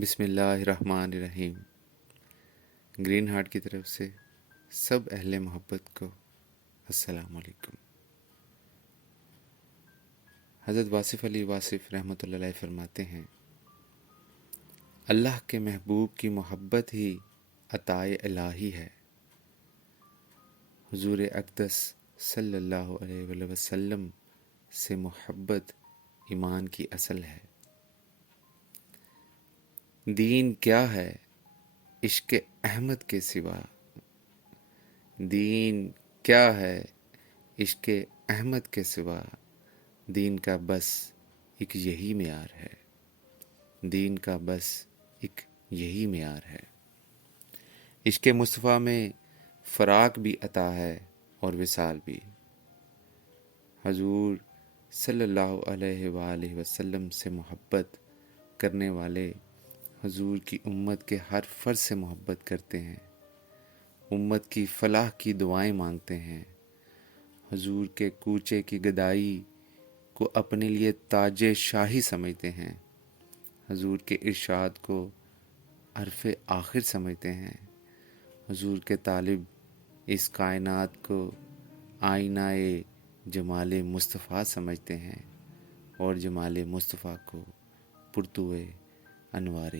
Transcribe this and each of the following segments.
بسم اللہ الرحمن الرحیم۔ گرین ہارٹ کی طرف سے سب اہل محبت کو السلام علیکم۔ حضرت واصف علی واصف رحمۃ اللہ علیہ فرماتے ہیں، اللہ کے محبوب کی محبت ہی عطائے الہی ہے۔ حضور اقدس صلی اللہ علیہ وآلہ وسلم سے محبت ایمان کی اصل ہے۔ دین کیا ہے عشق احمد کے سوا، دین کیا ہے عشق احمد کے سوا، دین کا بس ایک یہی معیار ہے، دین کا بس ایک یہی معیار ہے۔ عشق مصطفیٰ میں فراق بھی عطا ہے اور وصال بھی۔ حضور صلی اللہ علیہ وآلہ وسلم سے محبت کرنے والے حضور کی امت کے ہر فرد سے محبت کرتے ہیں، امت کی فلاح کی دعائیں مانگتے ہیں، حضور کے کوچے کی گدائی کو اپنے لیے تاج شاہی سمجھتے ہیں، حضور کے ارشاد کو حرف آخر سمجھتے ہیں، حضور کے طالب اس کائنات کو آئینہ جمال مصطفیٰ سمجھتے ہیں اور جمال مصطفیٰ کو پرتوے انوار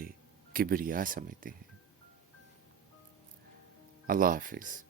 کبریا سمجھتے ہیں۔ اللہ حافظ۔